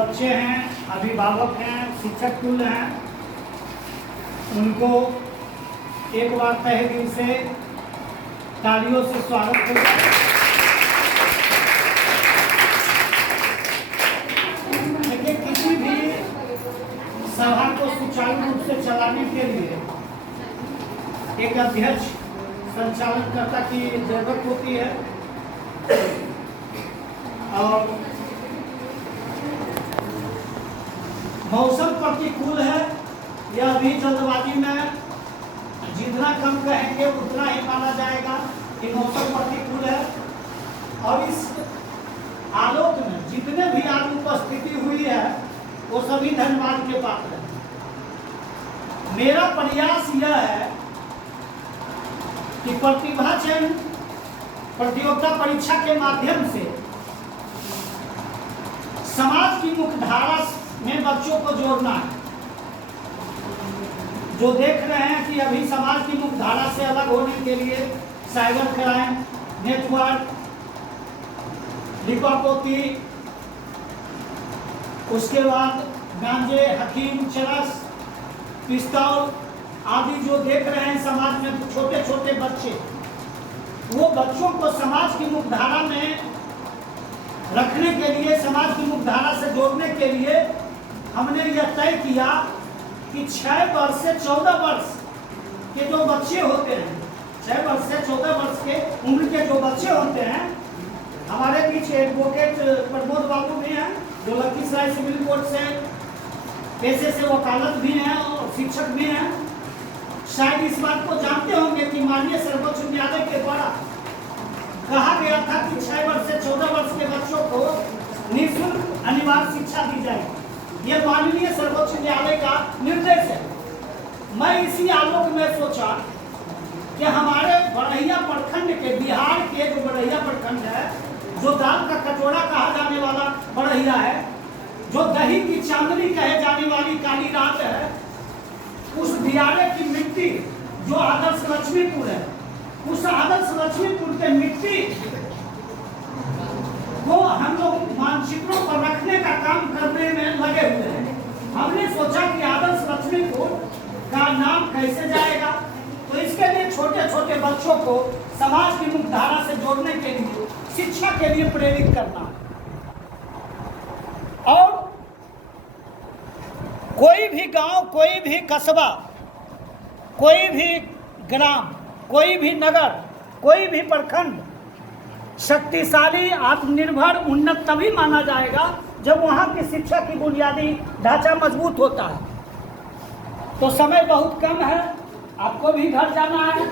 बच्चे हैं, अभिभावक हैं, शिक्षक कुल हैं, उनको एक बार तहे दिल से तालियों से स्वागत करें। देखिए, किसी भी सभा को सुचारू रूप से चलाने के लिए एक अध्यक्ष संचालनकर्ता की जरूरत होती है और मौसम प्रतिकूल है। यह भी जल्दबाजी में जितना कम कहेंगे उतना ही माना जाएगा कि मौसम प्रतिकूल है। और इस आलोक में जितने भी आज उपस्थिति हुई है वो सभी धन्यवाद के पात्र हैं। मेरा प्रयास यह है कि प्रतिभा चयन प्रतियोगिता परीक्षा के माध्यम से समाज की मुख्यधारा में बच्चों को जोड़ना है। जो देख रहे हैं कि अभी समाज की मुख्यधारा से अलग होने के लिए साइबर क्राइम, नेटवर्क, लिपापोती, उसके बाद गांजे, हकीम, चरस, पिस्तौल आदि जो देख रहे हैं समाज में छोटे छोटे बच्चे, वो बच्चों को समाज की मुख्यधारा में रखने के लिए, समाज की मुख्यधारा से जोड़ने के लिए हमने यह तय किया कि 6 वर्ष से 14 वर्ष के जो बच्चे होते हैं, 6 वर्ष से 14 वर्ष के उम्र के जो बच्चे होते हैं, हमारे बीच एडवोकेट प्रमोद बाबू भी हैं जो लखीसराय सिविल कोर्ट से पेशे से वकालत भी हैं और शिक्षक भी हैं। शायद इस बात को जानते होंगे कि माननीय सर्वोच्च न्यायालय के द्वारा कहा गया था कि 6 वर्ष से 14 वर्ष के बच्चों को निःशुल्क अनिवार्य शिक्षा दी जाएगी। यह माननीय सर्वोच्च न्यायालय का निर्देश है। मैं इसी आलोक में सोचा कि हमारे बड़हिया प्रखंड के, बिहार के जो बड़हिया प्रखंड है, जो दाल का कटोरा कहा जाने वाला बड़हिया है, जो दही की चांदनी कहे जाने वाली काली रात है, उस दियारे की मिट्टी जो आदर्श लक्ष्मीपुर है, उस आदर्श लक्ष्मीपुर के मिट्टी को हम लोग मानचित्रों पर रखने का काम करने में लगे हुए हैं। हमने सोचा कि आदर्श लक्ष्मीपुर का नाम कैसे जाएगा, तो इसके लिए छोटे छोटे बच्चों को समाज की मुख्यधारा से जोड़ने के लिए, शिक्षा के लिए प्रेरित करना। और कोई भी गांव, कोई भी कस्बा, कोई भी ग्राम, कोई भी नगर, कोई भी प्रखंड शक्तिशाली, आत्मनिर्भर, उन्नत तभी माना जाएगा जब वहाँ की शिक्षा की बुनियादी ढांचा मजबूत होता है। तो समय बहुत कम है, आपको भी घर जाना है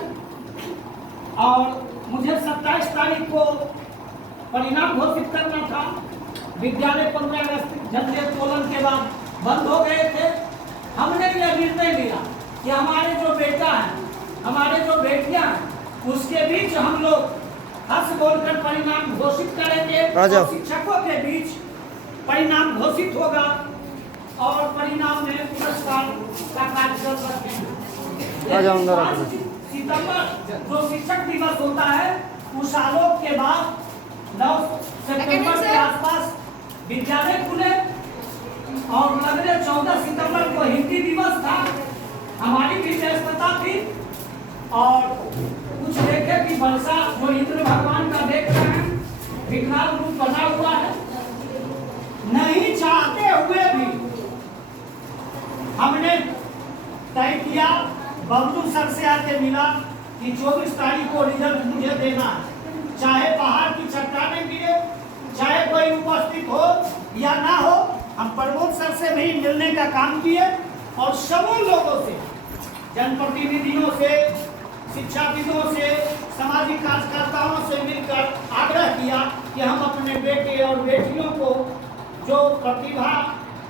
और मुझे 27 तारीख को परिणाम घोषित करना था। विद्यालय 15 अगस्त झंडोत्तोलन के बाद बंद हो गए थे। हमने यह निर्णय लिया कि हमारे जो बेटा हैं, हमारे जो बेटियां हैं, उसके बीच हम लोग हंस बोलकर परिणाम घोषित करेंगे और शिक्षकों के बीच परिणाम घोषित होगा और परिणाम में पुरस्कार का कार्यक्रम रखेंगे। 5 सितंबर जो शिक्षक दिवस होता है, उस आलोक के बाद 9 सितंबर के आसपास विद्यालय खुले और अगले 14 सितंबर को हिंदी दिवस था। हमारी भी व्यस्तता थी और कुछ देखे कि वर्षा जो इंद्र भगवान का देख रहे हैं, विकराल रूप बना हुआ है, नहीं चाहते हुए भी हमने तय किया। बबलू सर से आके मिला कि 24 तारीख को रिजल्ट मुझे देना है, चाहे पहाड़ की चट्टानें गिरे, चाहे कोई उपस्थित हो या ना हो। हम प्रमोद सर से भी मिलने का काम किए और सभी लोगों से, जनप्रतिनिधियों से, शिक्षाविदों से, सामाजिक कार्यकर्ताओं से मिलकर आग्रह किया कि हम अपने बेटे और बेटियों को जो प्रतिभा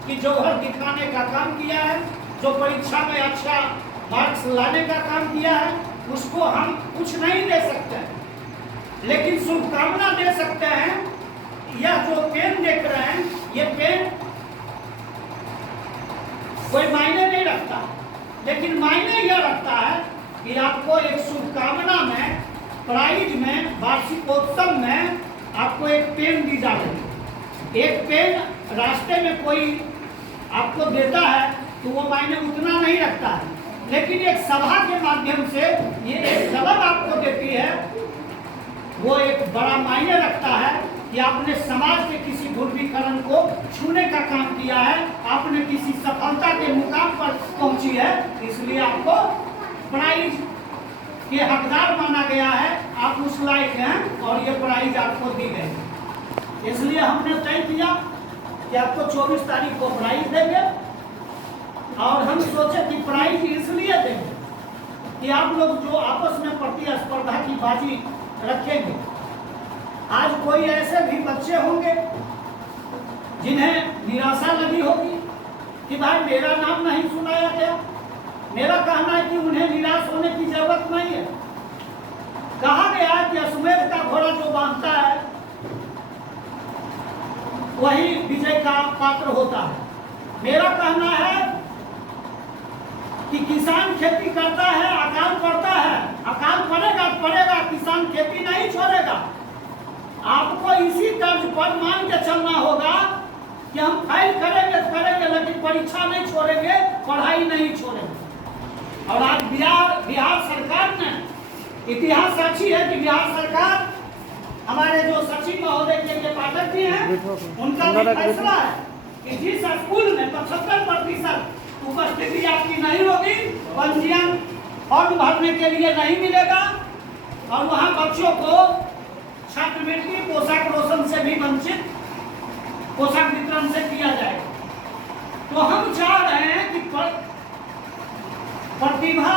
की जौहर दिखाने का काम किया है, जो परीक्षा में अच्छा मार्क्स लाने का काम किया है, उसको हम कुछ नहीं दे सकते, लेकिन शुभकामना दे सकते हैं। यह जो पेन देख रहे हैं, ये पेन कोई मायने नहीं रखता, लेकिन मायने यह रखता है कि आपको एक शुभकामना में, प्राइज में, वार्षिकोत्सव में आपको एक पेन दी जा रही है। एक पेन रास्ते में कोई आपको देता है तो वो मायने उतना नहीं रखता है, लेकिन एक सभा के माध्यम से ये एक जवाब आपको देती है, वो एक बड़ा मायने रखता है कि आपने समाज के किसी ध्रुवीकरण को छूने का काम किया है, आपने किसी सफलता के मुकाम पर पहुंची है, इसलिए आपको प्राइज के हकदार माना गया है, आप उस लायक हैं और ये प्राइज आपको दी गई। इसलिए हमने तय किया कि आपको 24 तारीख को प्राइज देंगे, और हम सोचे कि प्राइज इसलिए देंगे कि आप लोग जो आपस में प्रतिस्पर्धा की बाजी रखेंगे, आज कोई ऐसे भी बच्चे होंगे जिन्हें निराशा लगी होगी कि भाई मेरा नाम नहीं सुनाया गया। मेरा कहना है कि उन्हें निराश होने की जरूरत नहीं है। कहा गया है कि अश्वमेध का घोड़ा जो बांधता है वही विजय का पात्र होता है। मेरा कहना है कि किसान खेती करता है, अकाल पड़ता है, अकाल पड़ेगा, किसान खेती नहीं छोड़ेगा। आपको इसी तर्ज पर मान के चलना होगा कि हम फाइल करेंगे लेकिन परीक्षा नहीं छोड़ेंगे, पढ़ाई नहीं छोड़ेंगे। और आज बिहार सरकार ने इतिहास साक्षी है कि बिहार सरकार, हमारे जो सचिव महोदय के पाठक जी हैं, उनका भी फैसला है कि जिस स्कूल में 75% उपस्थिति आपकी नहीं होगी, पंजीयन फॉर्म भरने के लिए नहीं मिलेगा, और वहाँ बच्चों को छात्रवृत्ति, पोशाक रोशन से भी वंचित, पोशाक वितरण से किया जाएगा। तो हम चाह रहे हैं कि प्रतिभा